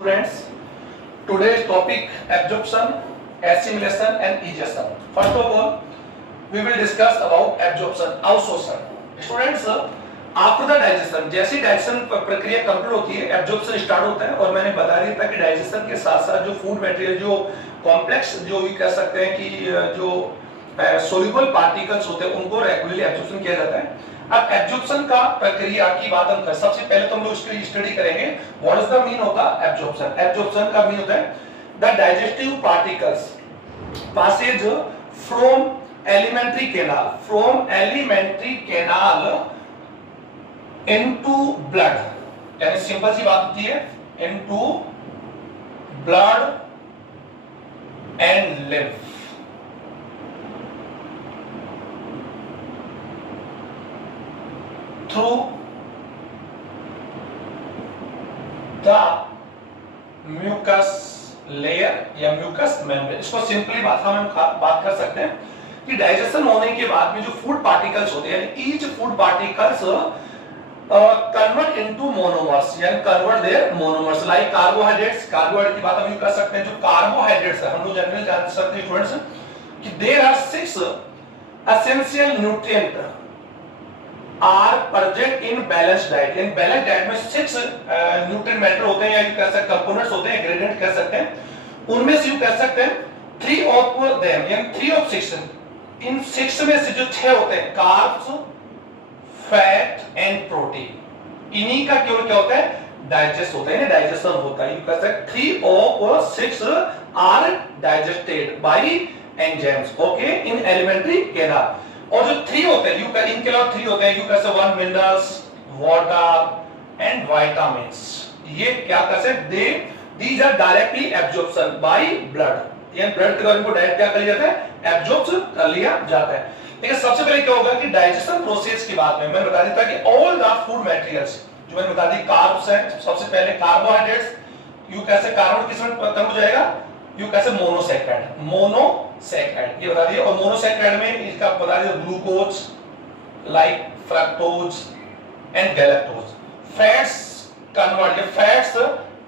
Students, today's topic absorption, assimilation and egestion. First of all, we will discuss about absorption, absorption. Students, after the digestion, जैसी digestion प्रक्रिया complete होती है, absorption start होता है और मैंने बता दिया था कि डाइजेशन के साथ साथ जो फूड मटेरियल जो कॉम्प्लेक्स जो भी कह सकते हैं कि जो सोल्यूबल पार्टिकल्स होते हैं उनको रेगुलरली एब्जॉर्प्शन किया जाता है। अब एब्जॉर्प्शन का प्रक्रिया की बात हम कर सबसे पहले तो हम लोग इसकी स्टडी करेंगे व्हाट इज द मीन होता है एब्जॉर्प्शन। एब्जॉर्प्शन का मीन होता है the digestive particles passage from alimentary canal into blood, यानी सिंपल सी बात होती है into blood and lymph। through the mucus layer या म्यूकस मेम्ब्रेन। इसको सिंपली हम बात कर सकते हैं कि डाइजेशन होने के बाद में जो फूड पार्टिकल्स होते हैं यानी each food particles convert into monomers यानी convert their monomers like carbohydrates. Carbohydrate की बात हम यूं कर सकते हैं जो कार्बोहाइड्रेट्स है हम लोग जनरली जान सकते हैं स्टूडेंट्स कि there are 6 essential nutrient are present in balance diet. इन बैलेंस डाइट में 6 न्यूट्रिएंट मैटर होते हैं या यू कह सकते हैं कंपोनेंट्स होते हैं, इंग्रेडिएंट कह सकते हैं। उनमें से यू कह सकते हैं 3 ऑफ देम यानी 3 ऑफ 6, इन 6 में से जो 6 होते हैं कार्ब्स, फैट एंड प्रोटीन, इन्हीं का केवल क्या होता है डाइजेस्ट होता है, डाइजेशन होता है। यू कह सकते हैं 3 of 6 are digested by enzymes okay in alimentary canal. और जो 3 होते हैं यू का इनके अलावा 3 होते हैं यू कैसे 1 मिनरल्स, वाटर एंड विटामिन्स। ये क्या कर सकते they these are directly absorption by blood यानी ब्लड के द्वारा इनको डायरेक्ट क्या कर लिया जाता है एब्जॉर्ब कर लिया जाता है। लेकिन सबसे पहले क्या होगा कि डाइजेशन प्रोसेस की बात में मैंने बता दिया था कि ऑल द फूड मटेरियल्स जो मैंने बता दी कार्ब्स हैं, सबसे पहले कार्बोहाइड्रेट्स यू कैसे कार्बन किस में कन्वर्ट हो जाएगा यू कैसे मोनोसैकेराइड ये बता दिया। और मोनोसैकेराइड में इसका बता दिया glucose like fructose and galactose. Fats convert fats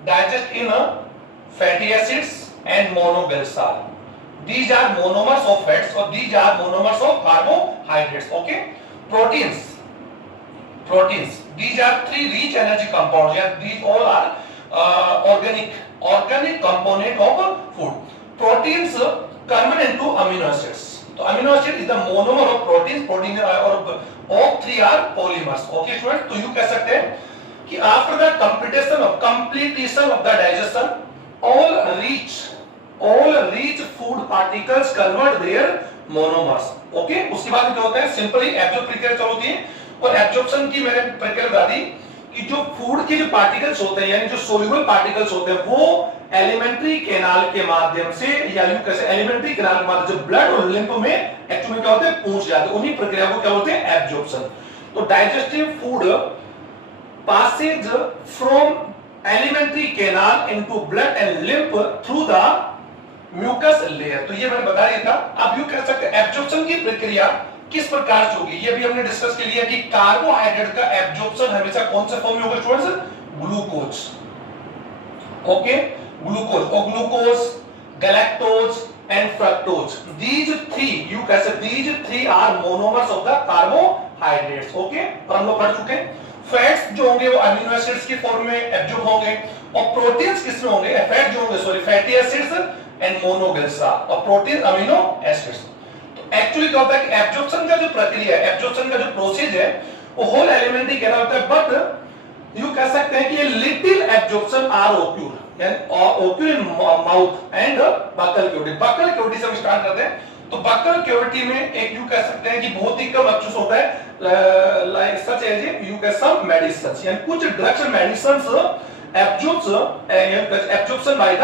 digest in fatty acids and monoglycerol. These are monomers of fats or these are monomers of carbohydrates okay। proteins these are 3 rich energy compounds yeah these all are organic component of food। proteins convert into amino acids, तो amino acid is the monomer of proteins, protein और all 3 are polymers okay students। तो you कह सकते हैं कि after the completion of the digestion all rich food particles convert their monomers okay। उसके बाद क्या होता है सिंपली एब्जॉर्ब प्रक्रिया चालू होती है और एब्जॉर्प्शन की मैंने प्रक्रिया बता दी कि जो फूड के जो पार्टिकल्स होते हैं यानी जो सोल्यूबल पार्टिकल्स होते हैं वो एलिमेंट्री कैनाल के माध्यम से या यूं कैसे एलिमेंट्री कैनाल के माध्यम से ब्लड और लिम्फ में एक्चुअली क्या होते हैं पहुंच जाते हैं। उन्हीं प्रक्रिया को क्या बोलते हैं एब्जॉर्प्शन। तो digestive food passes from alimentary canal into blood and lymph through the mucous layer. तो ये मैंने बता दिया था। अब यू कह सकते हैं एब्जॉर्प्शन की प्रक्रिया किस प्रकार से होगी ये भी हमने डिस्कस कर लिया कि कार्बोहाइड्रेट का एब्जॉर्प्शन हमेशा कौन से फॉर्म में होगा स्टूडेंट्स ग्लूकोज ओके ग्लूकोज और glucose galactose and fructose these 3 you कैसे these 3 are monomers of the carbohydrates okay और हम लोग पढ़ चुके हैं। फैट्स जो होंगे वो अमीनो एसिड्स की फॉर्म में एब्जॉर्ब होंगे और प्रोटीन्स किस में होंगे फैट जो होंगे सॉरी फैटी एसिड्स एंड मोनोगलिसरॉल और प्रोटीन अमीनो एसिड्स। तो एक्चुअली क्या होता है कि एब्जॉर्प्शन का जो प्रक्रिया है एब्जॉर्प्शन का जो प्रोसेस है वो होल एलिमेंट्री कैनाल होता है बट यू कह सकते हैं कि ये लिटिल एब्जॉर्प्शन आर ओक्यूर यानी occur in mouth and buccal cavity. Buccal cavity से हम स्टार्ट करते हैं तो बकल कैविटी में एक यू कह सकते हैं कि बहुत ही कम एब्जॉर्प्शन होता है लाइक सच एज यू कह सम मेडिसिंस यानी कुछ drugs medicines absorption by the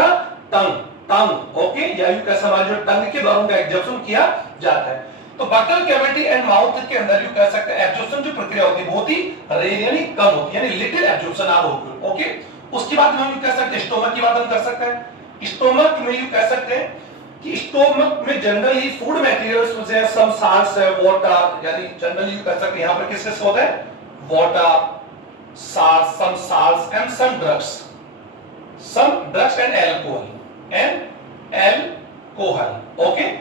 tongue okay या यू कह हमारे जो टंग के द्वारा उनका एब्जॉर्प्शन किया जाता है। तो बकल कैविटी एंड माउथ के अंदर यू कह सकते हैं एब्जॉर्प्शन जो प्रक्रिया होती है बहुत ही रेयर यानी कम होती है यानी लिटिल एब्जॉर्प्शन आर होती है ओके। उसके बाद हम यू कह सकते हैं स्टोमक की बात हम कर सकते हैं। स्टोमक में यू कह सकते हैं कि स्टोमक में जनरली फूड मटेरियल्स में से सम साल्ट्स है वाटर यानी जनरली यू कह सकते हैं यहां पर किस होता है water salts, some salts and some drugs. some drugs and alcohol, okay,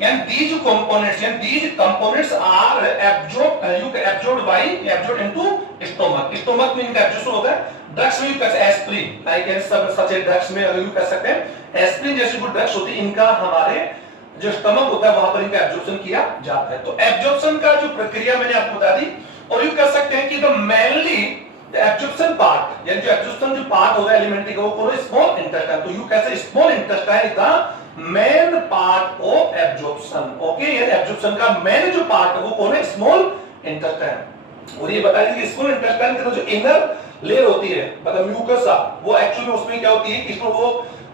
and these components are absorbed into stomach में इनका absorption होता है। ड्रग्स में कैसे एस्प्रिन, लाइक सब सच ड्रग्स में अगर यूज कर सकते हैं एस्प्रिन जैसी कुछ ड्रग्स होती है, इनका हमारे जो स्टमक होता है वहां पर इनका एब्जॉर्प्शन किया जाता है। तो एब्जॉर्प्शन का जो प्रक्रिया मैंने आपको बता दी, और यूज कर सकते हैं कि the mainly the absorption part, यानी जो एब्जॉर्प्शन जो पार्ट होगा एलिमेंट्री का वो कौन है? Small intestine. तो यू कैसे small intestine is the main part of absorption, okay. ये एब्जॉर्प्शन का मेन जो पार्ट है वो कौन है? Small intestine. और ये बता दीजिए स्मॉल इंटेस्टाइन की जो इनर लेयर होती है मतलब म्यूकसा, वो एक्चुअली उसमें क्या होती है कि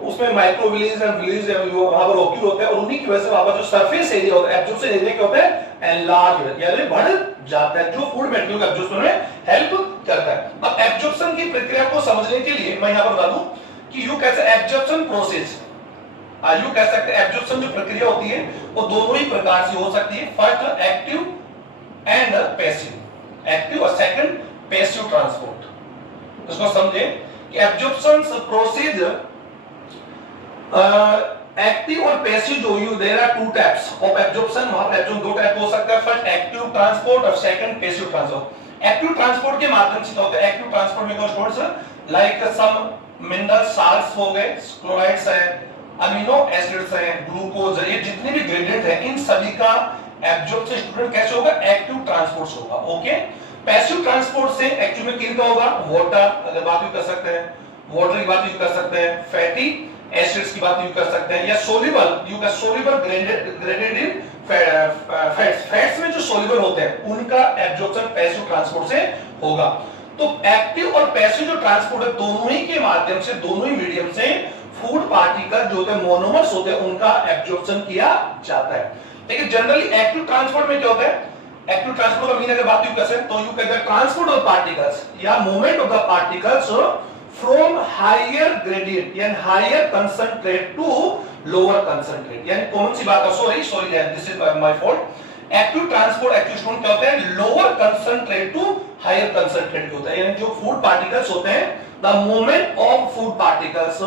उसमें माइक्रोविलीज एंड विलीज वहां पर ओक्यूल होते हैं, और उन्हीं की वजह से वहां पर जो सरफेस एरिया होता है एब्जॉर्प्शन एरिया क्या होता है? एनलार्ज, यानी बढ़ जाता है, जो फूड मटेरियल का एब्जॉर्प्शन में हेल्प करता है। अब एब्जॉर्प्शन की प्रक्रिया को समझने के लिए मैं यहां पर बता दूं कि यू कैसे एब्जॉर्प्शन प्रोसेस, यू कह सकते हैं एब्जॉर्प्शन जो प्रक्रिया होती है वो दोनों ही प्रकार से हो सकती है। First active and passive, active और सेकंड पैसिव ट्रांसपोर्ट। इसको समझे कि एब्जॉर्प्शन प्रोसेस एक्टिव और पैसिव जो you there are two types of absorption, वहां पर एब्जॉर्प्शन दो टाइप हो सकता है। फर्स्ट एक्टिव ट्रांसपोर्ट और second passive transport. Active transport के माध्यम से क्या होता है? एक्टिव ट्रांसपोर्ट में क्या students like some mineral salts हो गए, क्लोराइड्स है, अमीनो एसिड्स हैं, ग्लूकोज, ये जितने भी ग्रेडिएंट हैं इन सभी का एब्जॉर्प्शन स्टूडेंट कैसे होगा? एक्टिव ट्रांसपोर्ट होगा, ओके। पैसिव ट्रांसपोर्ट से एक्चुअली में किनका होगा? वाटर अगर बात भी कर सकते हैं, वाटर की बात भी कर सकते हैं, फैटी एसिड्स की बात भी कर सकते हैं, या सोल्यूबल ग्रेडेड इन फैट्स में जो सोल्यूबल होते हैं उनका एब्जॉर्प्शन पैसिव ट्रांसपोर्ट से होगा। तो एक्टिव और पैसिव जो ट्रांसपोर्ट है दोनों ही के माध्यम से, दोनों ही मीडियम से फूड पार्टिकल जो होते हैं मोनोमर्स होते हैं उनका एब्जॉर्प्शन किया जाता है। लेकिन जनरली एक्टिव ट्रांसपोर्ट में क्या होता है? एक्टिव ट्रांसपोर्ट का मीन अगर बात कर सकते तो यू कहते हैं ट्रांसपोर्ट ऑफ पार्टिकल्स या movement of the particles from higher gradient यानी higher concentrate to lower concentrate. यानी कौन सी बात है? Sorry this is my fault. Active transport actually क्या होता है? Lower concentrate to higher concentrate होता है, यानी जो फूड पार्टिकल्स होते हैं the movement of food particles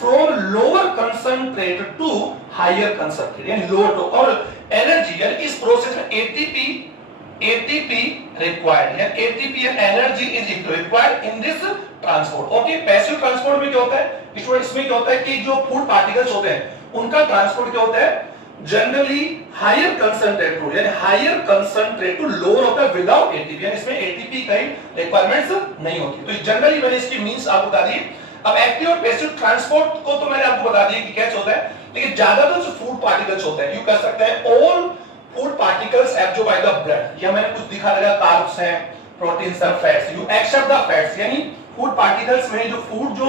from lower concentrate to higher concentrate यानी लोअर टू, और एनर्जी यानी इस प्रोसेस में एटीपी रिक्वायर्ड, यानी ATP and energy is required in this transport, okay. Passive transport में क्या होता है? इसमें क्या होता है कि जो फूड पार्टिकल्स होते हैं उनका ट्रांसपोर्ट क्या होता है? जनरली हायर कंसंट्रेट टू यानी हायर कंसंट्रेट टू लोअर होता है विदाउट एटीपी, यानी इसमें एटीपी का रिक्वायरमेंट्स नहीं होती। तो जनरली मैंने इसकी मींस आपको बता दी। अब एक्टिव और पैसिव ट्रांसपोर्ट को तो मैंने आपको बता दिया कि कैसे होता है, लेकिन ज्यादातर जो फूड पार्टिकल्स होते हैं यू कह सकते हैं all food particles absorb by the blood, या मैंने कुछ दिखा लगा कार्ब्स हैं, प्रोटीन्स और fats, you except the fats, यानी फूड पार्टिकल्स में जो फूड जो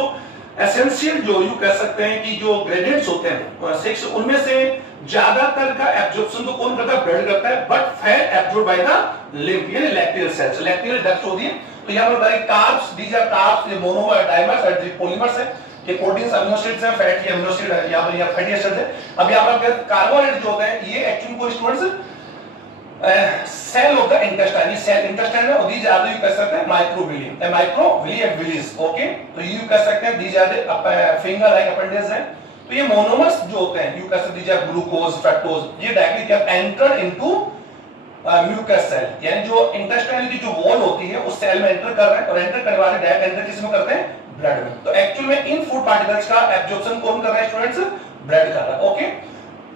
एसेंशियल जो यू कह सकते हैं कि जो ग्रेडिएंट्स होते हैं सिक्स, उनमें से ज्यादातर का एब्जॉर्प्शन तो कौन करता है? ब्लड करता है, but fat absorb by the lymph यानी लैक्टियल सेल्स, लैक्टियल डक्ट होती है। तो यहां पर बताइए कार्ब्स, दीज आर कार्ब्स, ये मोनोमर डाइमर्स और पॉलीमर्स है, ये प्रोटीन्स अमीनो एसिड्स हैं, फैट ये अमीनो एसिड है, यहां पर ये फैटी एसिड्स है। अब यहां पर कार्बोहाइड्रेट जो होते हैं ये एक्चुअली को students cell of the intestine, ये सेल इंटेस्टाइन है, और दीज आर यू कह सकते हैं माइक्रोविली एंड विलीज, ओके। तो यू कह सकते हैं these are finger like appendage है। तो ये मोनोमर्स जो होते हैं यू कह सकते हैं दीज आर ग्लूकोज, फ्रक्टोज, ये डायरेक्टली क्या एंटर इनटू म्यूकस सेल, यानी जो इंटेस्टाइन की जो वॉल होती है उस सेल में एंटर कर रहे हैं, और एंटर करने वाले डायरेक्ट एंटर किसमें करते हैं? ब्लड में। तो एक्चुअली में इन फूड पार्टिकल्स का एब्जॉर्प्शन कौन कर रहा है स्टूडेंट्स? ब्लड कर रहा है, ओके।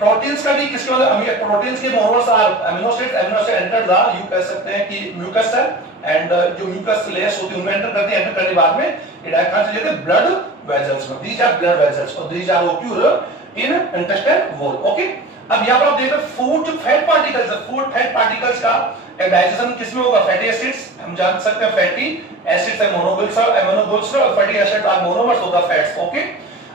प्रोटीन्स का भी किसके मतलब प्रोटीन्स के monomers are amino acid enter the you कह सकते हैं कि म्यूकस सेल, एंड जो म्यूकस लेयर्स होती है उनमें एंटर करती है, एंटर करने के बाद में ये डायरेक्ट कहां चले जाते हैं? ब्लड वेसल्स में, दीज आर ब्लड वेसल्स और these are occur in intestine wall, okay. अब यहां पर आप देख रहे हैं फूड जो फैट पार्टिकल्स है, फूड फैट पार्टिकल्स का डाइजेशन किसमें होगा? फैटी एसिड्स, हम जान सकते हैं फैटी एसिड्स है मोनोग्लिसरॉल और fatty acid are monomers of the fats, okay.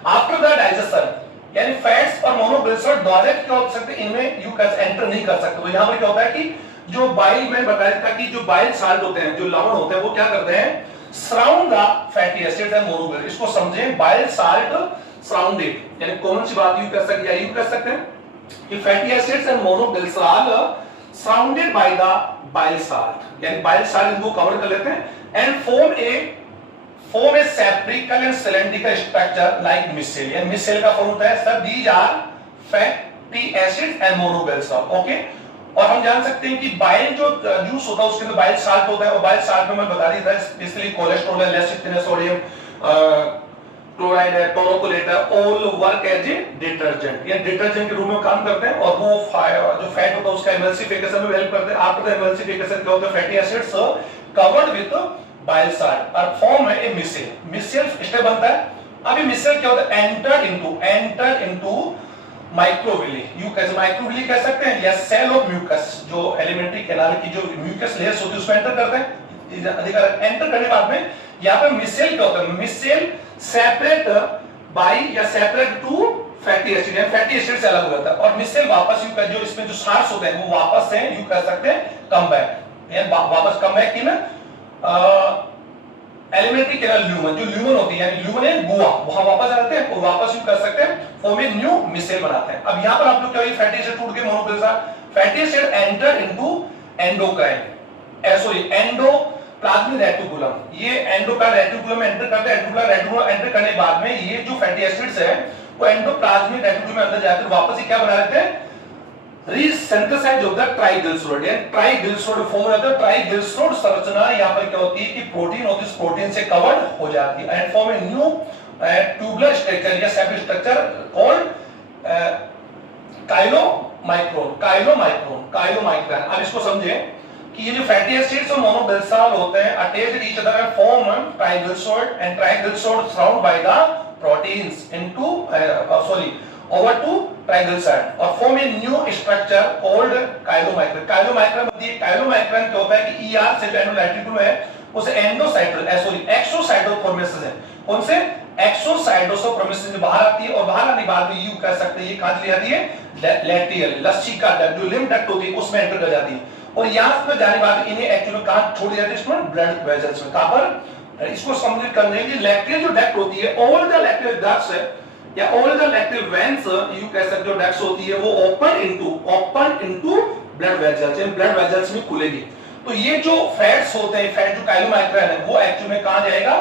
After the digestion यानी फैट्स और मोनोग्लिसरॉल डायरेक्ट क्या हो सकते हैं इनमें यू कैसे एंटर नहीं कर सकते। तो यहां पर क्या होता है कि जो बाइल में बताया था कि जो बाइल साल्ट होते हैं, जो लवण होते हैं, वो क्या करते हैं? Surround the fatty acids and monoglycerol. इसको समझें, बाइल साल्ट सराउंडेड, यानी कौन सी बात यू कर सकते हैं? यू कर सकते हैं कि fatty acids and monoglycerol surrounded by the bile salt, यानी बाइल साल्ट इनको कवर कर लेते हैं and form a form a spherical and cylindrical structure like micelle. यानी micelle का फॉर्म होता है sir these are fatty acids and monobalsam. Okay, और हम जान सकते हैं कि बाइल जो जूस होता है उसके अंदर बाइल साल्ट होता है, और बाइल साल्ट में मैं बता दिया था स्पेशली कोलेस्ट्रॉल है, लेस थिकनेस सोडियम क्लोराइड है, टोनोकोलेट है, all work as a detergent, या डिटर्जेंट के रूप में काम करते हैं, और वो जो फैट होता है उसका एमल्सिफिकेशन में हेल्प करते हैं. आफ्टर द एमल्सिफिकेशन क्या होता है, fatty acids covered with bile salt और फॉर्म है ए मिसेल. मिसेल स्टेप बनता है. अब ये मिसेल क्या होता है, एंटर इनटू माइक्रोविली. यू कैसे माइक्रोविली कह सकते हैं, या सेल ऑफ म्यूकस, जो एलिमेंट्री कैनाल की जो म्यूकस लेयर्स होती है उसमें एंटर करते हैं. अधिकार एंटर करने के बाद में यहाँ पे मिसेल क्या होता है, मिसेल सेपरेट बाई या सेपरेट टू फैटी एसिड, यानी फैटी एसिड से अलग हो जाता है, और मिसेल वापस यू कर जो इसमें जो सार्स होते हैं वो वापस से यू कह सकते हैं कम बैक, यानी वापस कम बैक की ना एलिमेंट्री कैनाल ल्यूमन, जो ल्यूमन होती है यानी ल्यूमन है गुआ, वहां वापस आ जाते हैं और वापस यू कर सकते हैं फॉर्म ए न्यू मिसेल बनाते हैं. अब यहां पर आप लोग क्या होगी, फैटी एसिड टूट के monochloride, fatty acid enter into endocrine, sorry endoplasmic reticulum. ये एंडोप्लाज्मिक रेटिकुलम में एंटर करते हैं. एंडोप्लाज्मिक रेटिकुलम एंटर करने के बाद में ये जो फैटी एसिड्स है वो एंडोप्लाज्मिक रेटिकुलम में अंदर जाकर वापस क्या बना लेते हैं, रीसिंथेसाइज ऑफ द ट्राइग्लिसराइड, यानी ट्राइग्लिसराइड फॉर्म हो जाता है. ट्राइग्लिसराइड संरचना यहां पर क्या होती है कि प्रोटीन होती है, उस प्रोटीन से कवर्ड हो जाती है and form a new tubular structure या सेपरेट स्ट्रक्चर कॉल्ड काइलोमाइक्रोन. अब इसको समझें कि ये जो फैटी एसिड्स और मोनोबेंजाल होते हैं attached each other and form triglyceride, and triglyceride surround by the proteins into over to triglyceride और form a new structure called chylomicron. chylomicron होती है, chylomicron क्या होता है कि ER से जो एंडोलाइटिकुलम है उसे एक्सोसाइटल फॉर्मेशन है. कौन से एक्सोसाइटोसो फॉर्मेशन से बाहर आती है, और बाहर आने के बाद में यू कह सकते हैं ये कहां चली जाती है, लैक्टियल लस्सी का डक्ट जो लिम्फ डक्ट होती है उसमें एंटर कर जाती है, और यहां से जाने के बाद इन्हें एक्चुअली कहां छोड़ी जाती है, इसमें ब्लड वेसल्स में. कहां पर, इसको समझ करने के लिए लैक्टियल जो डक्ट होती है, ऑल द लैक्टियल डक्ट्स है या ऑल द लैक्टिव वेन्स यू कह सकते हो डक्ट्स होती है, वो ओपन इनटू ब्लड वेसल्स, यानी ब्लड वेसल्स में खुलेगी. तो ये जो फैट्स होते हैं, फैट जो काइलोमाइक्रोन है वो एक्चुअली में कहां जाएगा,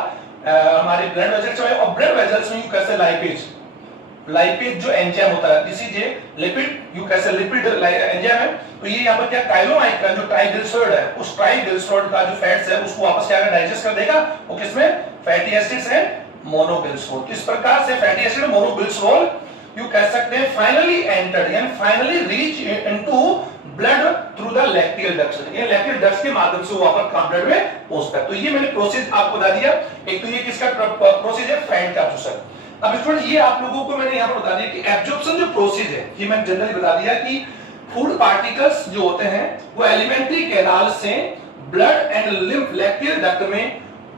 हमारे ब्लड वेसल्स में, और ब्लड वेसल्स में यू कैसे लाइपेज जो एंजाइम होता है, this is a lipid, you कैसे लिपिड एंजाइम है. तो ये यहां पर क्या काइलोमाइक्रोन जो ट्राइग्लिसराइड है, उस ट्राइग्लिसराइड का जो फैट्स है उसको वापस क्या डाइजेस्ट कर देगा, और किसमें फैटी एसिड्स है मोनोबिल्सोल. किस प्रकार से फैटी एसिड मोनोबिल्सोल यू कह सकते हैं फाइनली एंटर्ड, यानी finally reach into blood through the lacteal ducts, ये लैक्टियल डक्ट्स के माध्यम से वापस ब्लड में पहुंचता है. तो ये मैंने प्रोसेस आपको बता दिया. एक तो ये किसका प्रोसेस है, फैट का एब्जॉर्प्शन. अब स्टूडेंट ये आप लोगों को मैंने यहां पर बता दिया कि एब्जॉर्प्शन जो प्रोसेस है ये मैंने जनरली बता दिया कि फूड पार्टिकल्स जो होते हैं वो एलिमेंट्री कैनाल से blood and lymph lacteal duct में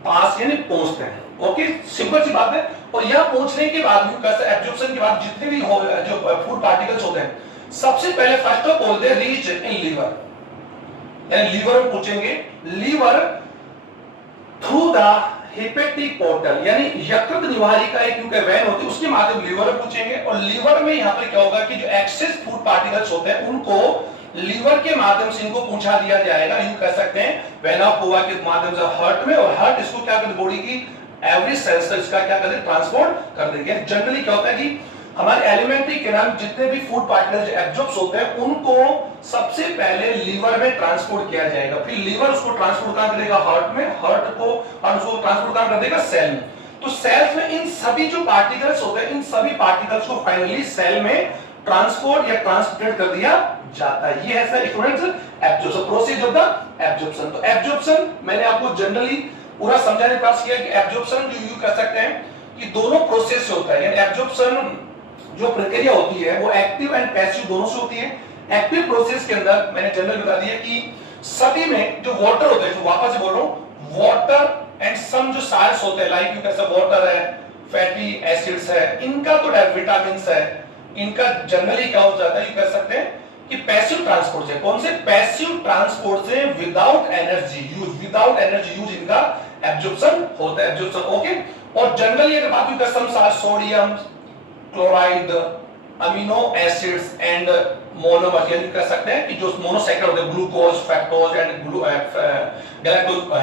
पास यानी पहुंचते हैं. ओके, सिंपल सी बात है. और यहां पहुंचने के बाद एब्जॉर्प्शन के बाद जितने भी जो फूड पार्टिकल्स होते हैं सबसे पहले first of all they reach in liver, यानी लीवर में पहुंचेंगे. Liver through the hepatic portal, यानी यकृत निवाही का एक वेन होती है उसके माध्यम लीवर में पहुंचेंगे, और लीवर में यहां पर क्या होगा कि जो एक्सेस फूड पार्टिकल्स होते हैं उनको लीवर के माध्यम से इनको पहुंचा दिया जाएगा, यूं कह सकते हैं वेना कोवा के माध्यम से हार्ट में, और हार्ट इसको क्या करते बॉडी की एवरी सेल्स इसका क्या करते ट्रांसपोर्ट कर देंगे. जनरली क्या होता है कि हमारे एलिमेंट्री कैनाल जितने भी फूड पार्टिकल्स एब्जॉर्ब होते हैं उनको सबसे पहले लीवर में ट्रांसपोर्ट किया जाएगा, फिर लीवर उसको ट्रांसपोर्ट कहां करेगा, हार्ट में, हार्ट को उसको ट्रांसपोर्ट कहां कर देगा, सेल में. तो सेल्स में इन सभी जो पार्टिकल्स होते हैं इन सभी पार्टिकल्स को फाइनली सेल में ट्रांसपोर्ट या ट्रांसपोर्ट कर दिया जाता है. ये है sir students absorption, process of the absorption. तो एब्जॉर्प्शन मैंने आपको जनरली पूरा समझाने का प्रयास किया कि एब्जॉर्प्शन जो यू कह सकते हैं कि दोनों प्रोसेस से होता है, यानी एब्जॉर्प्शन जो प्रक्रिया होती है वो एक्टिव एंड पैसिव दोनों से होती है. एक्टिव प्रोसेस के अंदर मैंने जनरल बता दिया कि सभी में जो वाटर होता है, जो वापस से बोल रहा हूं, वाटर एंड सम जो साल्ट्स होते हैं लाइक यू कैसे वाटर है, फैटी एसिड्स है, इनका तो विटामिन्स है, इनका जनरली क्या हो जाता है, यू कह सकते हैं कि पैसिव ट्रांसपोर्ट से. कौन से पैसिव ट्रांसपोर्ट से विदाउट एनर्जी यूज इनका एब्जॉर्प्शन होता है, एब्जॉर्प्शन. ओके, और जनरली अगर बात करें some sodium chloride amino acids and monomer, यानी कह सकते हैं कि जो मोनोसैकेराइड होते हैं glucose fructose and galactose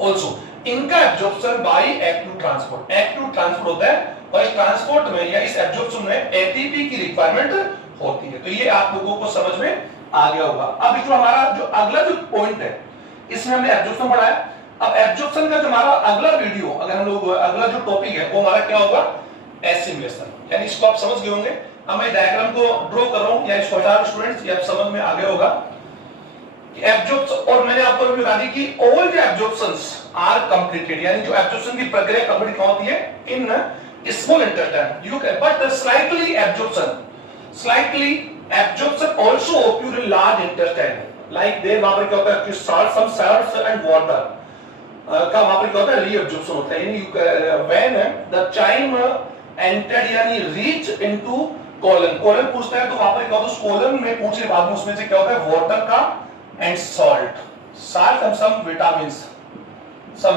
also इनका absorption by active transport, active transport होता है और इस ट्रांसपोर्ट में या इस एब्जॉर्प्शन में एटीपी की रिक्वायरमेंट होती है। तो ये आप लोगों को समझ में आ गया होगा। अब जो हमारा जो अगला जो पॉइंट है, इसमें हमने एब्जॉर्प्शन पढ़ा है। अब एब्जॉर्प्शन का जो हमारा अगला वीडियो, अगर हम लोग अगला जो टॉपिक है वो हमारा क्या होगा, एसिमिलेशन, यानी इसको आप समझ गए होंगे। अब मैं डायग्राम को ड्रॉ कर रहा हूं या इसको हटा स्टूडेंट्स, ये आप समझ में आ गया होगा कि एब्जॉर्प्शन, और मैंने आपको बता दी कि ऑल द एब्जॉर्प्शंस आर कंप्लीटेड, यानी जो एब्जॉर्प्शन की प्रक्रिया कंप्लीट होती है in small intestine, you can but slightly absorption also occur in large intestine, like there वहां पर क्या होता है कि some salts and water का वहां पर क्या होता है, रीअब्जॉर्प्शन होता है, यानी when the chyme entered यानी reach into colon, colon पूछता है तो वहां पर क्या होता है, उस colon में पूछने बाद में उसमें से क्या होता है, water का and salt and some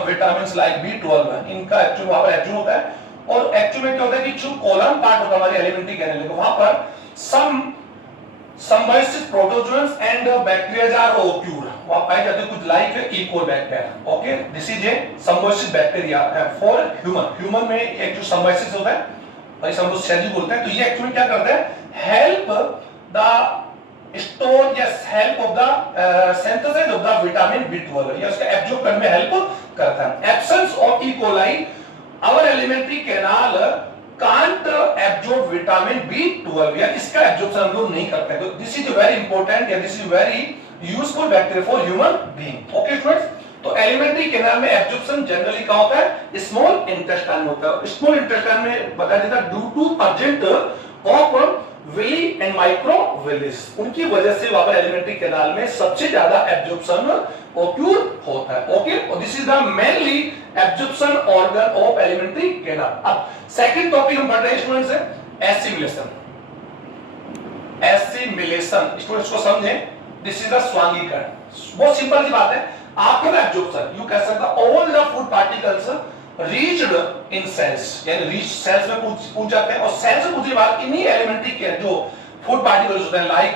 vitamins like B12 इनका एक्चुअल वहां पर एक्चुअल होता है। और एक्चुअल में क्या होता है कि जो कोलम पार्ट होता है हमारे एलिमेंट्री कैनाल का, वहां पर some protozoans and bacteria are occur, वहां पाए जाते हैं कुछ like E. coli bacteria. Okay, this is a symbiosis bacteria for human में एक जो symbiosis होता है और इसे हम लोग सेल बोलते हैं। तो ये एक्चुअली क्या करता है, हेल्प द स्टोर या help of the synthesis of the vitamin B12 या उसका एब्जॉर्ब करने में हेल्प करता है। Absence of E. coli our elementary canal can't absorb vitamin B12 या इसका एब्जॉर्प्शन हम लोग नहीं करते हैं। तो दिस इज वेरी इंपॉर्टेंट या this is very useful bacteria for human being. Okay students, तो एलिमेंट्री कैनाल में एब्जॉर्प्शन जनरली कहां होता है, स्मॉल इंटेस्टाइन में होता है। स्मॉल इंटेस्टाइन में बता देता due to present of villi and microvillis, उनकी वजह से वहां पर एलिमेंट्री कैनाल में सबसे ज्यादा एब्जॉर्प्शन occur होता है। ओके, और this is the mainly absorption organ of alimentary canal. अब सेकंड टॉपिक हम पढ़ रहे हैं स्टूडेंट्स है एसिमिलेशन। एसिमिलेशन स्टूडेंट्स को समझें, दिस इज द स्वांगीकरण। बहुत सिंपल सी बात है, आफ्टर एब्जॉर्प्शन यू कह सकता all the food particles reached in cells, यानी रीच सेल्स में पहुंच जाते हैं और सेल्स से पहुंचने के बाद इन्हीं एलिमेंट्री के जो फूड पार्टिकल्स होते हैं लाइक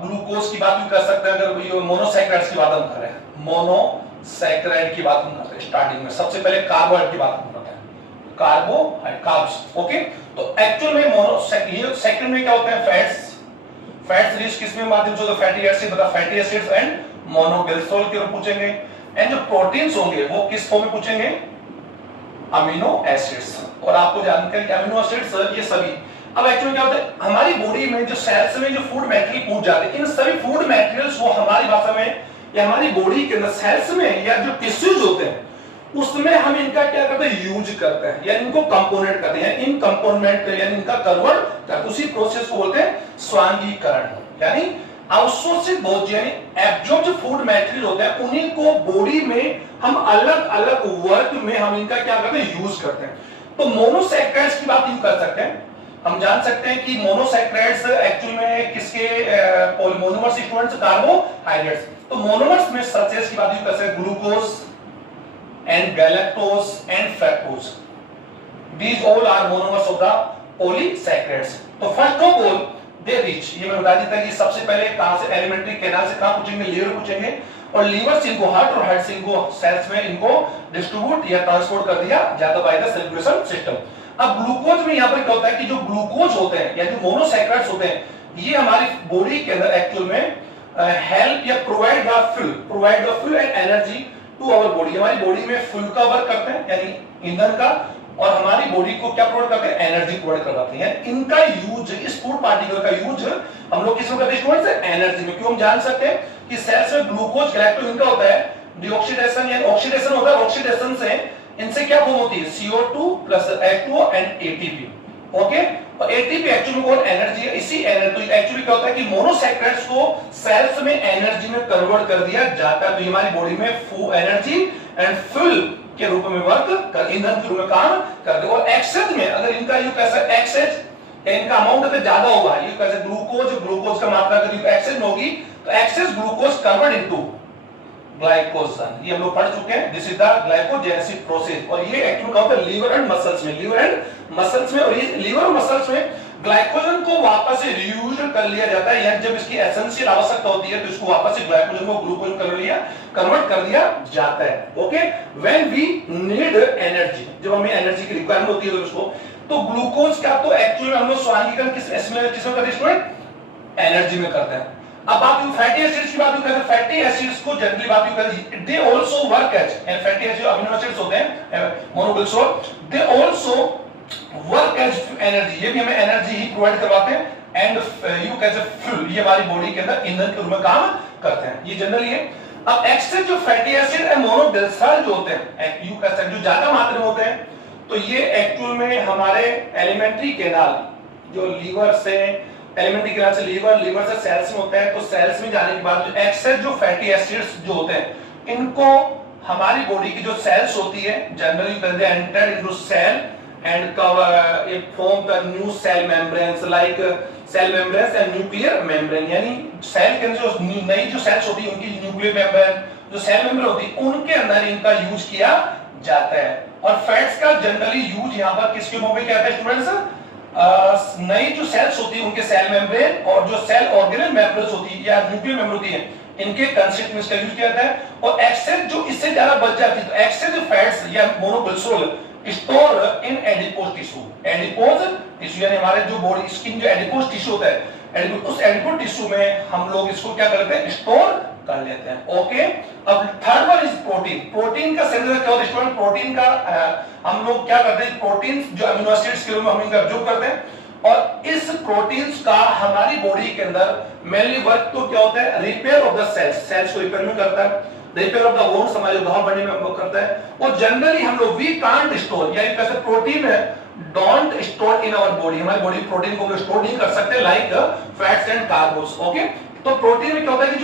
ग्लूकोज की बात भी कर सकते हैं। अगर ये मोनोसैकेराइड्स की बात हम कर रहे हैं, मोनोसैकेराइड की बात हम कर रहे हैं, स्टार्टिंग में सबसे पहले कार्बोहाइड्रेट की बात हम करते हैं, कार्बोहाइड्रेट कार्ब्स। ओके, तो एक्चुअल में मोनोसैकेराइड सेकंड में क्या होते हैं, फैट्स रिच किसमें माध्यम से, फैटी एसिड बता फैटी एसिड्स एंड मोनोगलिसरॉल के ऊपर पूछेंगे। एंड जो प्रोटीन्स होंगे वो किस फॉर्म में पूछेंगे, अमीनो एसिड्स। और आपको जानकारी कि अमीनो एसिड्स ये सभी, अब एक्चुअली क्या होता है हमारी बॉडी में जो सेल्स में जो फूड मटेरियल पूछ जाते हैं, इन सभी फूड मटेरियल्स वो हमारी भाषा में या हमारी बॉडी के अंदर सेल्स में या जो टिश्यूज होते हैं उसमें हम इनका क्या करते हैं, यूज करते हैं या इनको कंपोनेंट करते हैं, इन कंपोनेंट यानी इनका कन्वर्ट करते, उसी प्रोसेस को बोलते हैं स्वांगीकरण। यानी अवशोषित भोज्य यानी एब्जॉर्ब जो फूड मटेरियल होते हैं उन्हीं को बॉडी में हम अलग अलग वर्क में हम इनका क्या करते हैं, यूज करते हैं। तो मोनोसैकेराइड्स की बात यूं कर सकते हैं, हम जान सकते हैं कि मोनोसैकेराइड्स एक्चुअली में किसके मोनोमर्स स्टूडेंट्स, कार्बोहाइड्रेट्स। तो मोनोमर्स में सचेस की बात यूं कर सकते हैं, glucose and galactose and fructose, these all are monomers of the polysaccharides। तो first of all they reach, ये मैं बता देता कि सबसे पहले कहां से, एलिमेंट्री कैनाल से कहां पूछेंगे, लीवर पूछेंगे, और लीवर से इनको हार्ट और हार्ट से इनको सेल्स में इनको डिस्ट्रीब्यूट या ट्रांसपोर्ट कर दिया जाता बाय द सर्कुलेशन सिस्टम। अब ग्लूकोज में यहां पर क्या होता है कि जो ग्लूकोज होते हैं या जो मोनोसैकेराइड्स होते हैं ये हमारी बॉडी के अंदर एक्चुअल में हेल्प या provide the fuel and energy to our body, हमारी बॉडी में फ्यूल का वर्क करते हैं यानी ईंधन का, और हमारी बॉडी को क्या प्रोवाइड करते हैं, एनर्जी प्रोवाइड करते हैं। इनका यूज, इस फूड पार्टिकल का यूज हम लोग किसमें करते हैं स्टूडेंट्स, एनर्जी में। क्यों, हम जान सकते हैं कि सेल्स में ग्लूकोज गैलेक्टोज इनका होता है डीऑक्सीडेशन यानी ऑक्सीडेशन होता है, ऑक्सीडेशन से इनसे क्या फॉर्म होती है, CO2 plus H2O and ATP। Okay, और ATP एक्चुअली कौन एनर्जी है, इसी एनर्जी तो एक्चुअली क्या होता है कि मोनोसैकेराइड्स को सेल्स में एनर्जी में कन्वर्ट कर दिया जाता है, तो हमारी बॉडी में एनर्जी एंड फ्यूल के रूप में वर्क कर, ईंधन के रूप में काम करते हैं। और एक्सेस में अगर इनका यू कैसे एक्सेस इनका अमाउंट अगर ज्यादा होगा, यू कैसे ग्लूकोज का मात्रा अगर एक्सेस में होगी तो access glucose convert into glycogen, ये हम लोग पढ़ चुके हैं, this is the glycogenesis process. और ये एक्चुअली क्या होता है लीवर एंड मसल्स में, लीवर एंड मसल्स में, और ये लीवर और मसल्स में ग्लाइकोजन को वापस से रीयूज कर लिया जाता है, या जब इसकी एसेंशियल आवश्यकता होती है तो इसको वापस से ग्लाइकोजन को ग्लूकोज कन्वर्ट कर दिया जाता है। Okay, when we need energy, जब हमें एनर्जी की रिक्वायरमेंट होती है तो उसको, तो ग्लूकोज का तो एक्चुअली हम लोग स्वांगीकरण किसमें करते हैं स्टूडेंट? एनर्जी में करते हैं। अब बात फैटी एसिड्स की बात करते हैं। फैटी एसिड्स को जनरली बात करते हैं, they also work as, and fatty acid amino acids होते हैं monoglycerol, they also work as energy, ये भी हमें एनर्जी ही प्रोवाइड करवाते हैं, and you can say fuel, ये हमारी बॉडी के अंदर ईंधन के रूप में काम करते हैं, ये जनरली है। अब एक्सेस जो फैटी एसिड है मोनोग्लिसरॉल जो होते हैं, यू कैन से जो ज्यादा मात्रा में होते हैं, तो ये एक्चुअल में हमारे एलिमेंट्री कैनाल, जो लीवर से एलिमेंट्री कैनाल से लीवर से सेल्स में होता है, तो सेल्स में जाने के बाद जो एक्सेस जो फैटी एसिड्स जो होते हैं, इनको हमारी बॉडी की जो सेल्स होती है generally they enter into cell and cover it form the new cell membranes like cell membranes and nuclear membrane, यानी सेल के अंदर जो नई जो सेल्स होती है उनकी न्यूक्लियर मेम्ब्रेन, जो सेल मेम्ब्रेन होती है, उनके अंदर इनका यूज किया जाता है। और फैट्स का जनरली यूज यहाँ पर किसके मुंह में किया जाता है स्टूडेंट्स? नई जो सेल्स होती है उनके सेल मेम्ब्रेन और जो सेल ऑर्गेनल मेम्ब्रेन्स होती है या न्यूक्लियर मेम्ब्रेन होती है, इनके कंस्टिट्यूएंट्स में इसका यूज किया जाता है। और एक्सेस जो इससे ज्यादा बच जाती है, तो एक्सेस जो फैट्स या monoglycerol store in adipose tissue, adipose tissue यानी हमारे जो बॉडी स्किन जो एडिपोज टिश्यू होता है, उस एडिपोज टिश्यू में हम लोग इसको क्या करते हैं? स्टोर कर लेते हैं। ओके, अब third one is protein. Protein का सेंस क्या होता है स्टूडेंट? प्रोटीन का हम लोग क्या करते हैं? प्रोटीन जो अमीनो एसिड्स के रूप में हम इनका उपयोग करते हैं, और इस प्रोटीन्स का हमारी बॉडी के अंदर मेनली वर्क तो क्या होता है? Repair of the cells, cells को रिपेयर में करता है, रिपेयर ऑफ द वोन्स हमारे घाव बढ़ने में मदद करता है। और जनरली हम लोग वी कांट स्टोर, यानी कैसे protein don't store in our body, हमारी बॉडी प्रोटीन को स्टोर नहीं कर सकते like fats and carbos. Okay, तो प्रोटीन में क्या होता है कि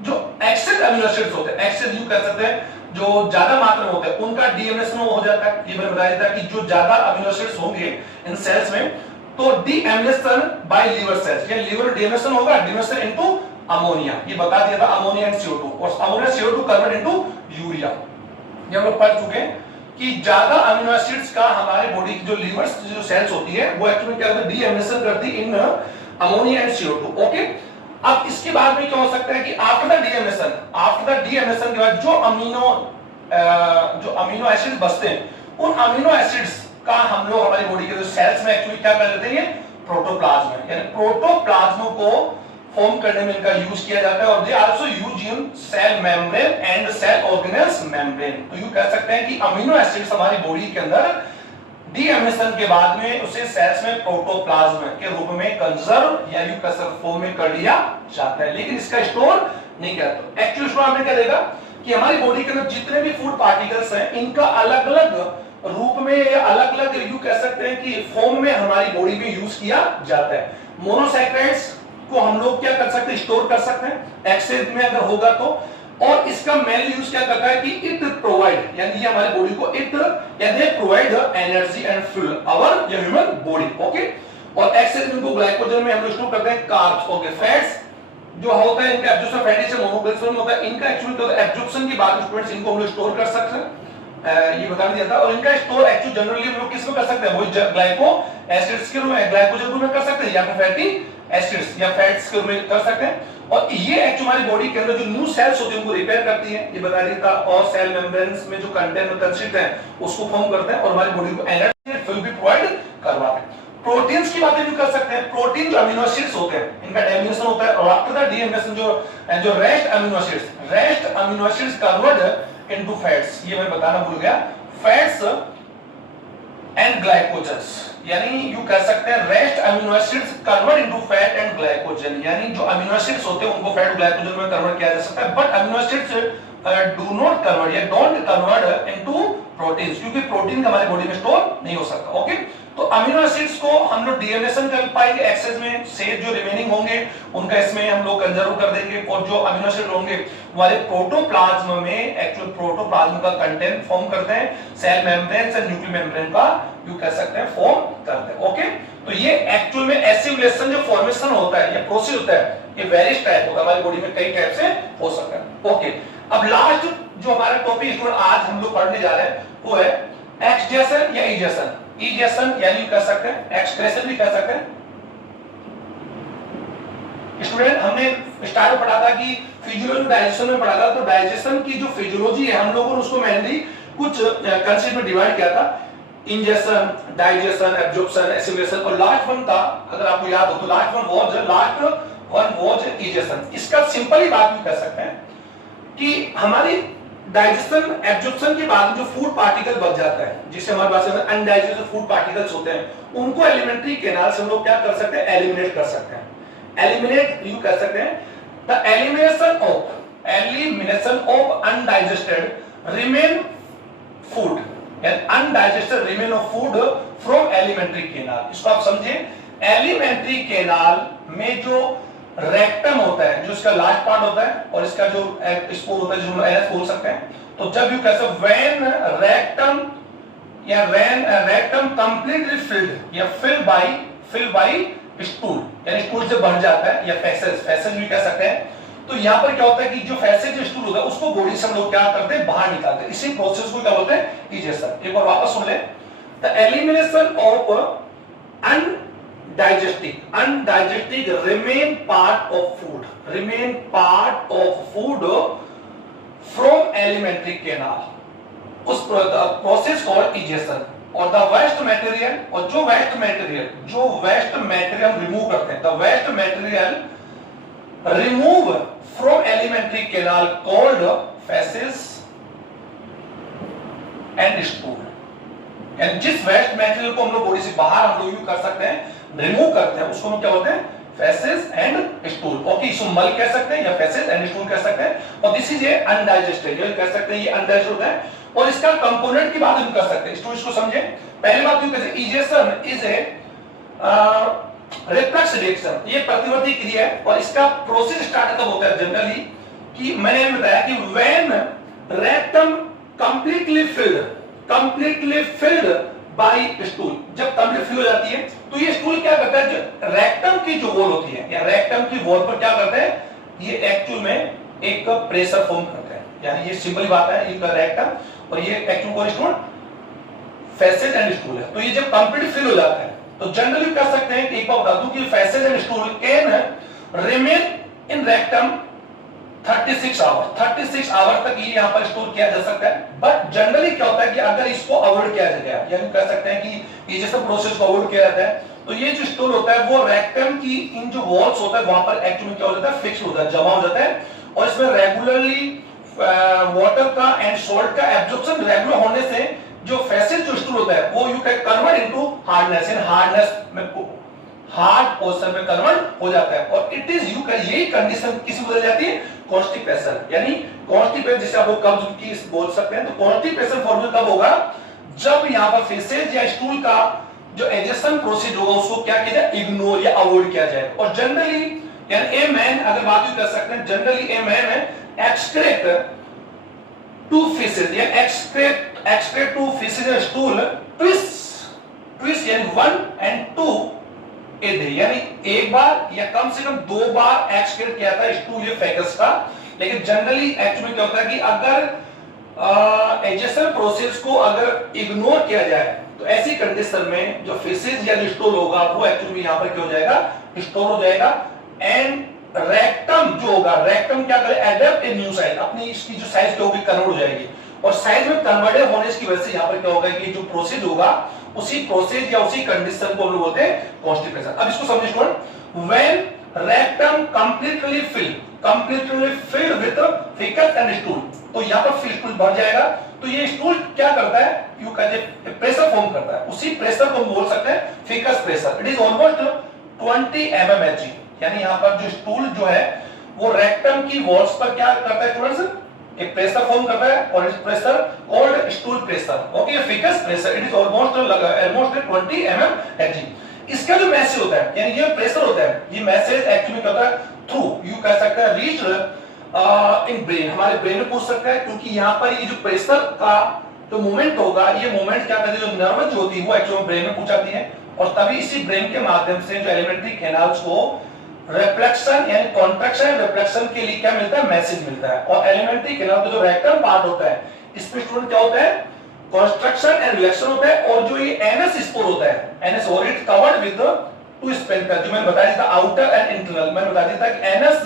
जो एक्सेस अमीनो एसिड्स होते हैं, एक्सेस यू कह सकते हैं, जो ज्यादा मात्रा में होते हैं, उनका डीएमएनएसन हो जाता है। ये मैंने बताया था कि जो ज्यादा अमीनो एसिड्स होंगे इन सेल्स में, तो डीएमएनएसन बाय लिवर सेल्स, या लिवर डीएमएनएसन होगा, डीएमएनएसन इनटू अमोनिया, ये बता दिया था, अमोनिया एंड CO2, और ammonia CO2 convert into urea. ये हम लोग पढ़ चुके हैं कि ज्यादा अमीनो एसिड्स का हमारे बॉडी की जो लिवर जो सेल्स होती है वो एक्चुअली क्या करती है? डीएमएनएसन करती in ammonia and CO2। Okay, अब इसके बाद में क्या हो सकता है कि आफ्टर द डीएमएनएसन के बाद जो अमीनो एसिड बचते हैं, उन अमीनो एसिड्स का हम लोग हमारी बॉडी के जो सेल्स में एक्चुअली क्या कर लेते हैं? प्रोटोप्लाज्म, यानी प्रोटोप्लाज्म को फॉर्म करने में इनका यूज किया जाता है। और they also use in cell membrane and cell organelles membrane. तो यू कह सकते हैं कि अमीनो एसिड्स हमारी बॉडी के अंदर डीएमएनएसन के बाद में उसे सेल्स में प्रोटोप्लाज्म के रूप में कंजर्व या यू कह सकते फॉर्म में कर लिया जाता है, लेकिन इसका स्टोर नहीं करता। एक्चुअली स्टोर आपने क्या देखा कि हमारी बॉडी के अंदर जितने भी फूड पार्टिकल्स हैं, इनका अलग अलग रूप में या अलग अलग यू कह सकते हैं कि फॉर्म में हमारी बॉडी में यूज किया जाता है। मोनोसैकेराइड्स को हम लोग क्या कर सकते हैं? स्टोर कर सकते हैं एक्सेस में अगर होगा तो। और इसका मेन यूज क्या करता है कि इट प्रोवाइड, यानी ये हमारी बॉडी को इट या they provide energy and fuel our human body. Okay, और एक्सेस इनको ग्लाइकोजन में हम लोग स्टोर करते हैं कार्ब्स। ओके, फैट्स जो होता है इनका एब्जॉर्प्शन फैटी से मोनोग्लिसरॉल होता है, इनका एक्चुअली एब्जॉर्प्शन की बात स्टूडेंट्स इनको हम लोग स्टोर कर सकते हैं, ये बता दिया था। और इनका स्टोर एक्चुअली जनरली हम लोग किस में कर सकते हैं? वही ग्लाइको एसिड्स के रूप में, ग्लाइकोजन के रूप में कर सकते हैं, या फिर फैटी एसिड्स या फैट्स के रूप में कर सकते हैं। और ये एक्चुअली हमारी बॉडी के अंदर जो न्यू सेल्स होती हैं उनको रिपेयर करती है, ये बता दिया था। और सेल मेम्ब्रेन्स में जो कंटेंट कंस्टिट्यूएंट है उसको फॉर्म करते हैं और हमारी बॉडी को एनर्जी एंड फ्यूल भी प्रोवाइड करवाते हैं। प्रोटीन्स की बातें भी कर सकते हैं। प्रोटीन जो अमीनो एसिड्स होते हैं, इनका डीएमएनएसन होता है, और आफ्टर द डीएमएनएसन जो rest amino acids convert into fats, ये मैं बताना भूल गया। फैट्स एंड ग्लाइकोजन्स, यानी यू कह सकते हैं rest amino acids convert into fat and glycogen, यानी जो अमीनो एसिड्स होते हैं उनको फैट और ग्लाइकोजन में कन्वर्ट किया जा सकता है। But amino acids do not convert या डोंट कन्वर्ट इनटू प्रोटीन्स, क्योंकि प्रोटीन हमारी बॉडी में स्टोर नहीं हो सकता। ओके, तो अमीनो एसिड्स को हम लोग डीएमएनएसन कर पाएंगे एक्सेस में, शेष जो रिमेनिंग होंगे उनका इसमें हम लोग कंजर्व कर देंगे, और जो अमीनो एसिड होंगे हमारे प्रोटोप्लाज्म में एक्चुअल प्रोटोप्लाज्म का कंटेंट फॉर्म करते हैं, सेल मेम्ब्रेन से न्यूक्लियर मेम्ब्रेन का यू कह सकते हैं फॉर्म करते हैं। ओके, तो ये एक्चुअल में एसिमुलेशन जो फॉर्मेशन होता है, ये प्रोसेस होता है, ये वेरियस टाइप होता है, हमारी बॉडी में कई टाइप से हो सकता है। ओके, अब लास्ट जो हमारा टॉपिक आज हम लोग पढ़ने जा रहे हैं वो है एक्सजेशन या इजेशन। इजेशन यानी कह सकते हैं, एक्सप्रेशन भी कह सकते हैं, स्टूडेंट हमने स्टार्ट में पढ़ा था कि फिजियोलॉजी डाइजेशन में पढ़ा था, तो डाइजेशन की जो फिजियोलॉजी है हम लोगों ने उसको मेनली कुछ कंसेप्ट में डिवाइड किया था, इंजेशन, डाइजेशन, एब्जॉर्प्शन, एसिमिलेशन, और लास्ट वन था अगर आपको याद हो तो लास्ट वन वाज इजेशन। इसका सिंपल ही बात भी कर सकते हैं कि हमारी डाइजेशन एब्जॉर्प्शन के बाद जो फूड पार्टिकल बच जाता है, जिसे हमारे पास अनडाइजेस्टेड फूड पार्टिकल्स होते हैं, उनको एलिमेंट्री कैनाल से हम लोग क्या कर सकते हैं, एलिमिनेट कर सकते हैं। एलिमिनेट यू कर सकते हैं, the elimination of undigested remain food and undigested remain of food from alimentary canal. इसको आप समझे, एलिमेंट्री कैनाल में जो रेक्टम होता है, जो इसका लास्ट पार्ट होता है, और इसका जो स्पोर होता है, जो हम एनएस बोल सकते हैं, तो जब यू कैसे व्हेन रेक्टम कंप्लीटली फिल्ड या फिल बाय स्टूल, यानी स्टूल से भर जाता है, या फेसेस भी कह सकते हैं। तो यहाँ पर क्या होता है कि जो फेसेज स्टूल होता है उसको बॉडी से हम लोग क्या करते हैं, बाहर निकालते हैं। इसी प्रोसेस को क्या बोलते हैं, इजेशन। एक बार वापस सुन ले, the elimination of undigested remain part of food from alimentary canal, उस प्रोसेस कॉल्ड इजेशन। और द वेस्ट मटेरियल, और जो वेस्ट मटेरियल रिमूव करते हैं, the waste material remove from alimentary canal called faeces and stool. यानी जिस waste material को हम लोग बॉडी से बाहर हम लोग यूज कर सकते हैं, रिमूव करते हैं, उसको हम क्या बोलते हैं, फेसेस एंड स्टूल। ओके, इसको मल कह सकते हैं या फेसेस एंड स्टूल कह सकते हैं। और दिस इज ए अनडाइजेस्टेड, ये कह सकते हैं ये अनडाइजेस्टेड होता है। और इसका कंपोनेंट की बात हम कर सकते हैं, इसको समझे। पहली बात ये कहते हैं, egestion is a reflex reaction, ये प्रतिवर्ती क्रिया है। और इसका प्रोसेस स्टार्ट कब होता है जनरली, कि मैंने बताया कि when rectum completely filled by stool, जब कंप्लीट फिल हो जाती है तो ये स्टूल क्या करता है, जो रेक्टम की जो वॉल होती है या रेक्टम की वॉल पर क्या करता है, ये एक्चुअल में एक प्रेशर फॉर्म करता है। यानी ये सिंपल बात है, ये रेक्टम और ये actual core stool faces and stool है। तो ये जब कंप्लीट फिल हो जाता है तो जनरली कर सकते हैं कि एक बार बता दूं कि faeces and stool can remain in rectum 36 hour तक ये यहाँ पर स्टोर किया जा सकता है। बट जनरली क्या होता है कि अगर इसको अवॉइड किया जाए, यानी कह सकते हैं कि ये जैसे प्रोसेस को अवॉइड किया जाता है, तो ये जो स्टोर होता है वो रेक्टम की इन जो वॉल्स होता है वहां पर एक्चुअली क्या हो जाता है, फिक्स होता है, जमा हो जाता है। और इसमें रेगुलरली वाटर का एंड सॉल्ट का एब्जॉर्प्शन रेगुलर होने से जो फेसेज जो स्टूल होता है वो you can convert into hardness, in hardness में हार्ड पोर्शन में कन्वर्ट हो जाता है। और इट इज यू कैन, यही कंडीशन किस बदल जाती है, कॉन्स्टिपेशन। यानी कॉन्स्टिपेशन जिसे आप कब्ज की बोल सकते हैं। तो कॉन्स्टिपेशन फॉर्मूला कब होगा, जब यहां पर फेसेज या स्टूल का जो एजेशन प्रोसेस होगा उसको क्या किया जाए, इग्नोर या अवॉइड किया जाए। और जनरली यानी ए मैन अगर बात कर सकते हैं, generally a man excrete to faeces या excrete to faeces and stool twist यानी 1 and 2 ए डे, यानी एक बार या कम से कम 2 बार एक्सक्रेट किया था स्टूल या फेकस का। लेकिन जनरली एक्चुअली क्या होता है कि अगर एजेशन प्रोसेस को अगर इग्नोर किया जाए तो ऐसी कंडीशन में जो फेसेज या जो स्टूल होगा वो एक्चुअली यहां पर क्या हो जाएगा, स्टोर हो जाएगा। एंड रेक्टम जो होगा, रेक्टम क्या करे, एडप्ट ए न्यू साइज, अपनी इसकी जो साइज क्या होगी, कन्वर्ट हो जाएगी। और साइज में कन्वर्टेड होने की वजह से यहां पर क्या होगा कि जो प्रोसेस होगा उसी प्रोसेस या उसी कंडीशन को हम लोग बोलते हैं कॉन्स्टिपेशन। अब इसको समझिए student, when rectum completely filled with faeces and stool, तो यहां पर स्टूल भर जाएगा। तो ये स्टूल क्या करता है, यू कहते हैं प्रेशर फॉर्म करता है, उसी प्रेशर को हम बोल सकते हैं faeces pressure. It is almost 20 mmHg, यानी यहां पर जो स्टूल जो है वो रेक्टम की वॉल्स पर क्या करता है स्टूडेंट्स, एक प्रेशर फॉर्म करता है और इस pressure called stool pressure. Okay, ficus pressure, it is almost 20 mmHg। इसका जो मैसेज होता है यानी ये प्रेशर होता है, ये मैसेज एक्चुअली क्या होता है, थ्रू यू कह सकते हैं रीच इन ब्रेन, हमारे ब्रेन में पूछ सकता है। क्योंकि यहाँ पर ये जो प्रेशर का जो मूवमेंट होगा, ये मूवमेंट क्या कहते हैं, जो नर्व जो होती है वो एक्चुअली ब्रेन में पूछ जाती है। और तभी इसी ब्रेन के माध्यम से जो एलिमेंट्री कैनाल्स को रिफ्लेक्शन यानी कॉन्ट्रैक्शन एंड रिफ्लेक्शन के लिए क्या मिलता है, मैसेज मिलता है। और एलिमेंट्री कैनाल का जो रेक्टम पार्ट होता है इसमें स्टूडेंट क्या होता है, कंस्ट्रक्शन एंड रिलेक्शन होता है। और जो ये एनएस स्पोर होता है, एनएस और it covered with two sphincter, जो मैंने बता दिया था आउटर एंड इंटरनल, मैंने बता दिया था कि anus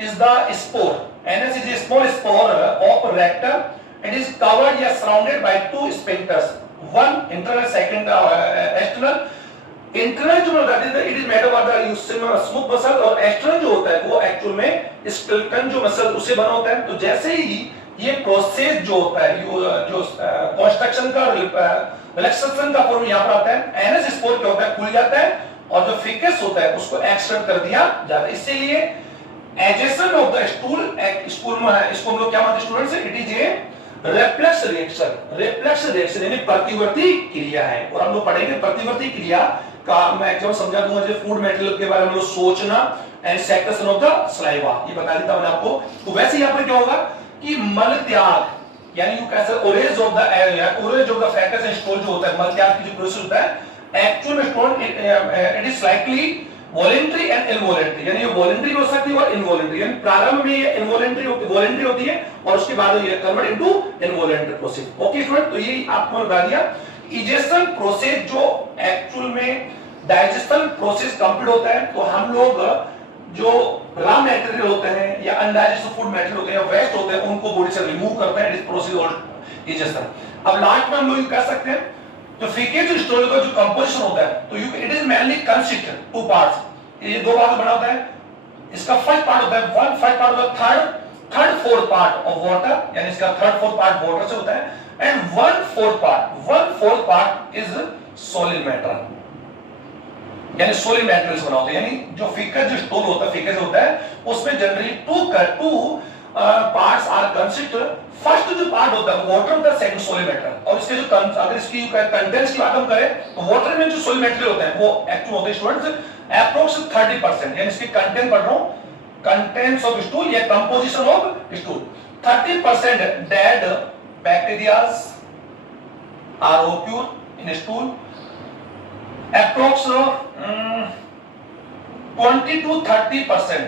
is the spore, anus is a small spore of rectum, it is covered या surrounded by two sphincters, one internal second external। Internal जो बता देते हैं it is made up of the smooth muscle, और external जो होता है वो एक्चुअल में स्केलेटन जो मसल उससे बना होता है। तो जैसे ही ये प्रोसेस जो होता है जो कंस्ट्रक्शन का रिलैक्सेशन का फॉर्म यहां पर आता है, एनस स्पोर क्या होता है खुल जाता है, और जो फिकस होता है उसको एक्सटेंड कर दिया जाता है। इसीलिए एजेशन ऑफ द स्टूल, स्कूल में इसको हम लोग क्या मानते हैं students, it is a reflex reaction, reflex reaction यानी प्रतिवर्ती क्रिया है। और हम लोग पढ़ेंगे प्रतिवर्ती क्रिया का मैं एकदम समझा दूंगा, जो फूड मटेरियल के बारे में लोग सोचना and secretion of the saliva, ये बता देता हूं आपको। तो वैसे यहां पर क्या होगा कि मल त्याग यानी यू कैसे urge of the urge of the faeces and stool जो होता है, मल त्याग की जो प्रोसेस होता है एक्चुअल में stone it is likely voluntary and involuntary, यानी ये वॉलंटरी हो सकती है और इनवॉलंटरी, यानी प्रारंभ में ये वॉलंटरी होती है और उसके बाद ये convert into involuntary process. Okay student, तो ये आपको बता दिया इजेशन प्रोसेस जो एक्चुअल में डाइजेशन प्रोसेस कंप्लीट होता है। तो हम लोग जो रॉ मटेरियल होते हैं या अनडाइजेस्टेड फूड मटेरियल होते हैं या वेस्ट होते हैं उनको बॉडी से रिमूव करते हैं, इस प्रोसेस और इजेशन। अब लास्ट में हम लोग कह सकते हैं जो फीकेज स्टोरेज का जो कंपोजिशन होता है, तो it is mainly consist two parts, ये दो भाग बना होता है। इसका फर्स्ट पार्ट होता है वन फर्स्ट पार्ट होता है third fourth part of water, यानी इसका थर्ड फोर्थ पार्ट वाटर से होता है, and one fourth part is solid matter, यानी सॉलिड मैटेरियल्स बना होते हैं। यानी जो फीकस जो स्टूल होता है, फीकस होता है उसमें generally two parts are consist. First जो पार्ट होता है वाटर होता है, सेकंड सॉलिड मैटर, और इसके जो अगर इसकी कंटेंट्स की बात हम करें तो वाटर में जो सॉलिड मैटेरियल होता है वो एक्चुअल होते हैं स्टूडेंट्स अप्रोक्स 30%, यानी इसकी कंटेंट पढ़ रहा हूं, कंटेंट्स ऑफ स्टूल या composition of stool. 30% dead bacterias are occur in stool, approx 20 to 30%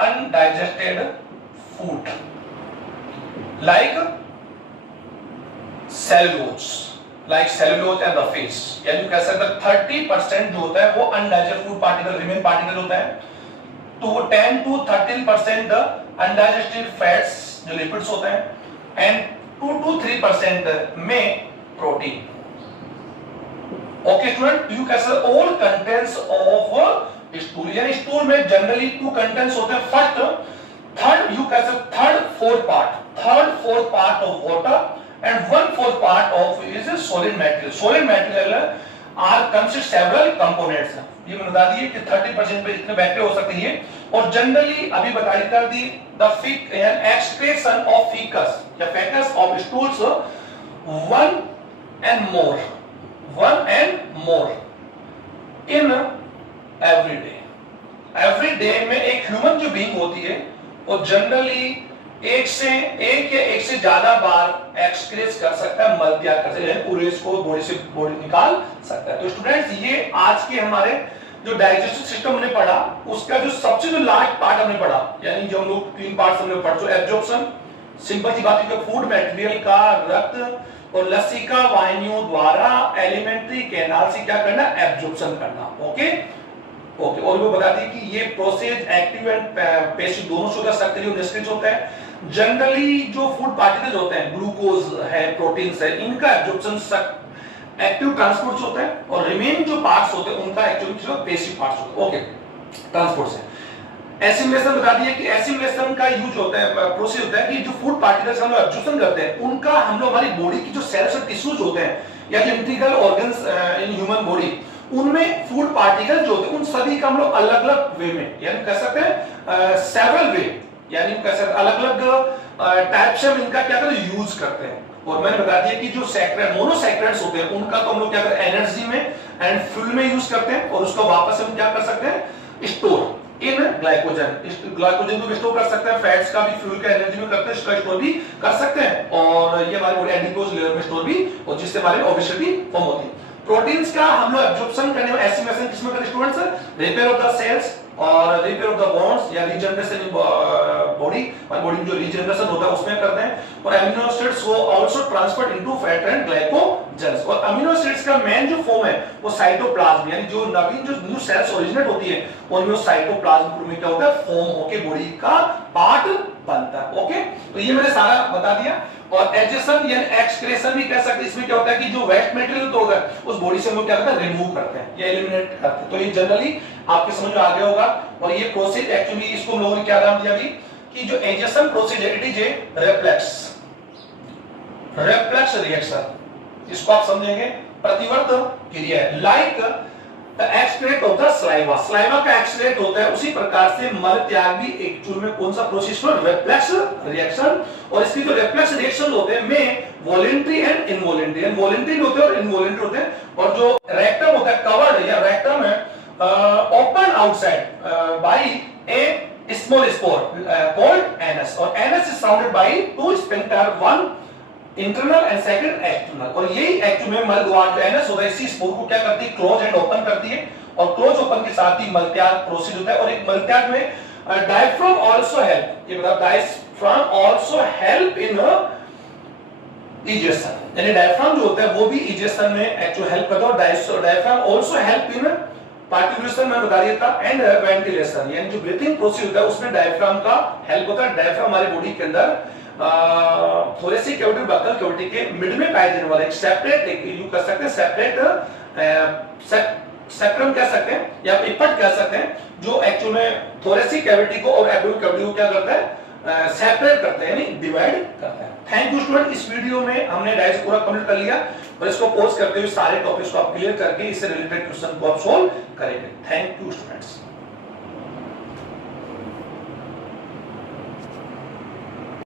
undigested food like cellulose and the fish, यानी कह सकते हैं 30% जो होता है वो undigested food particle remain particle होता है। तो वो 10 to 13% अनडाइजेस्टेड फैट्स जो लिपिड्स होते हैं, एंड 2 to 3% में protein. Okay student, you can से ऑल कंटेंट्स ऑफ स्टूल, यानी स्टूल में जनरली टू कंटेंट्स होते हैं, फर्स्ट थर्ड यू कैन से third fourth part of water and 1/4 part of is a solid material are consist several components। ये मैंने बता दिए कि 30% पे इतने बैक्टीरिया हो सकते हैं, और जनरली अभी बता देता दी द excretion of fecus या fecus of stools one and more in every day में एक ह्यूमन जो बीइंग होती है वो जनरली एक से ज्यादा बार एक्सक्रीट कर सकता है, मल त्याग कर सकता है, उरेज को बॉडी निकाल सकता है। तो स्टूडेंट्स ये आज के हमारे जो डाइजेस्टिव सिस्टम हमने पढ़ा उसका जो सबसे जो लास्ट पार्ट हमने पढ़ा, यानी जो हम लोग 3 पार्ट्स हमने पढ़ चुके। एब्जॉर्प्शन, सिंपल सी बात है कि फूड मटेरियल का रक्त और लसिका वाहिनियों द्वारा एलिमेंट्री कैनाल से क्या करना, एब्जॉर्प्शन करना। ओके, और वो बता दी कि ये प्रोसेस एक्टिव एंड पैसिव दोनों से होता है, निष्क्रिय होता है। जनरली जो फूड पार्टिकल्स होते हैं, ग्लूकोज है, प्रोटीन्स है, इनका एब्जॉर्प्शन एक्टिव ट्रांसपोर्ट होता है, और रिमेन जो पार्ट्स होते हैं उनका एक्चुअली पैसिव पार्ट्स होते हैं। ओके, ट्रांसपोर्ट से एसिमिलेशन बता दिया कि एसिमिलेशन का यूज होता है, प्रोसेस होता है कि जो फूड पार्टिकल्स हम लोग एब्जॉर्प्शन करते हैं उनका हम लोग हमारी बॉडी की जो सेल्स और टिश्यूज होते हैं या जो integral organs in human body, उनमें फूड पार्टिकल जो होते हैं उन सभी का हम लोग अलग अलग वे में, यानी कह सकते हैं सेवरल वे, यानी कह सकते हैं अलग अलग टाइप से इनका क्या करते हैं, यूज करते हैं। और मैंने बता दिया कि जो सैक्राइड मोनोसैक्राइड्स होते हैं उनका तो हम लोग क्या करते हैं, एनर्जी में एंड फ्यूल में यूज करते हैं, और उसको वापस हम क्या कर सकते हैं, स्टोर इन ग्लाइकोजन को स्टोर कर सकते हैं, फैट्स का भी फ्यूल का एनर्जी में करते हैं, इसका स्टोर भी कर सकते हैं, और ये हमारे बॉडी एडिपोज लेयर में स्टोर भी, और जिससे हमारी ओबेसिटी फॉर्म होती है। प्रोटीन्स का हम लोग एब्जॉर्प्शन करने में एसिमिलेशन किसमें करते हैं students, repair of the cells, और रिपेयर ऑफ द बोन्स या रीजनरेशन इन बॉडी, बॉडी में जो रीजनरेशन होता है उसमें करते हैं। और अमीनो एसिड्स को also transferred into fat and glycogens. और अमीनो एसिड्स का मेन जो फॉर्म है वो साइटोप्लाज्म, यानी जो नवीन जो न्यू सेल्स ओरिजिनेट होती है उनमें साइटोप्लाज्म में क्या होता है, फॉर्म होके बॉडी का पार्ट बनता है। ओके, तो ये मैंने सारा बता दिया। और एडजेशन यानी एक्सक्रेशन भी कह सकते हैं। इसमें क्या होता है कि जो वेस्ट मटेरियल तो होगा उस बॉडी से हम लोग क्या करते हैं, रिमूव करते हैं या एलिमिनेट करते हैं। तो ये जनरली आपके समझ में आ गया होगा। और ये प्रोसेस एक्चुअली इसको हम लोगों ने क्या नाम दिया अभी कि जो एडजेशन प्रोसेस है it is a reflex reaction. इसको आप समझेंगे प्रतिवर्त क्रिया है। Like excrete of the saliva, saliva का एक्सक्रेट होता है उसी प्रकार से मल त्याग भी एक्चुअल में कौन सा प्रोसेस है, रिफ्लेक्स रिएक्शन। और इसकी जो रिफ्लेक्स रिएक्शन होते हैं में वॉलंटरी एंड इनवॉलंटरी, वॉलंटरी होते हैं और इनवॉलंटरी होते हैं। और जो रेक्टम होता है कवर्ड या रेक्टम है ओपन आउटसाइड बाय ए स्मॉल स्पोर कॉल्ड एनस। और anus is surrounded by two sphincter, one internal and second external. और यही एक्चुअली में मल द्वार जो एनस होता है इसी स्पोर को क्या करती है, क्लोज एंड ओपन करती है। और क्लोज ओपन के साथ ही मलत्याग प्रोसीड होता है। और एक मलत्याग में डायफ्राम आल्सो हेल्प, ये मतलब diaphragm also help in egestion, यानी डायफ्राम जो होता है वो भी इजेशन में एक्चुअली हेल्प करता है। और डायफ्राम आल्सो हेल्प इन पार्टिकुलेशन में बता दिया था एंड वेंटिलेशन, यानी जो ब्रीथिंग प्रोसेस होता है उसमें डायफ्राम का हेल्प होता है। डायफ्राम हमारी बॉडी के अंदर थोरेसिक कैविटी, बकल कैविटी के मिड में पाए जाने वाला एक सेपरेट, एक यूज कर सकते हैं सेपरेट सेक्टम कह सकते हैं या इपट कह सकते हैं, जो एक्चुअल में थोरेसिक कैविटी को और एब्डोमेन कैविटी को क्या करता है, सेपरेट करता है यानी डिवाइड करता है। थैंक यू स्टूडेंट, इस वीडियो में हमने डायस पूरा कंप्लीट कर लिया और इसको पॉज करते हुए सारे टॉपिक्स को आप क्लियर करके इससे रिलेटेड क्वेश्चन को आप सोल्व करेंगे। Thank you students.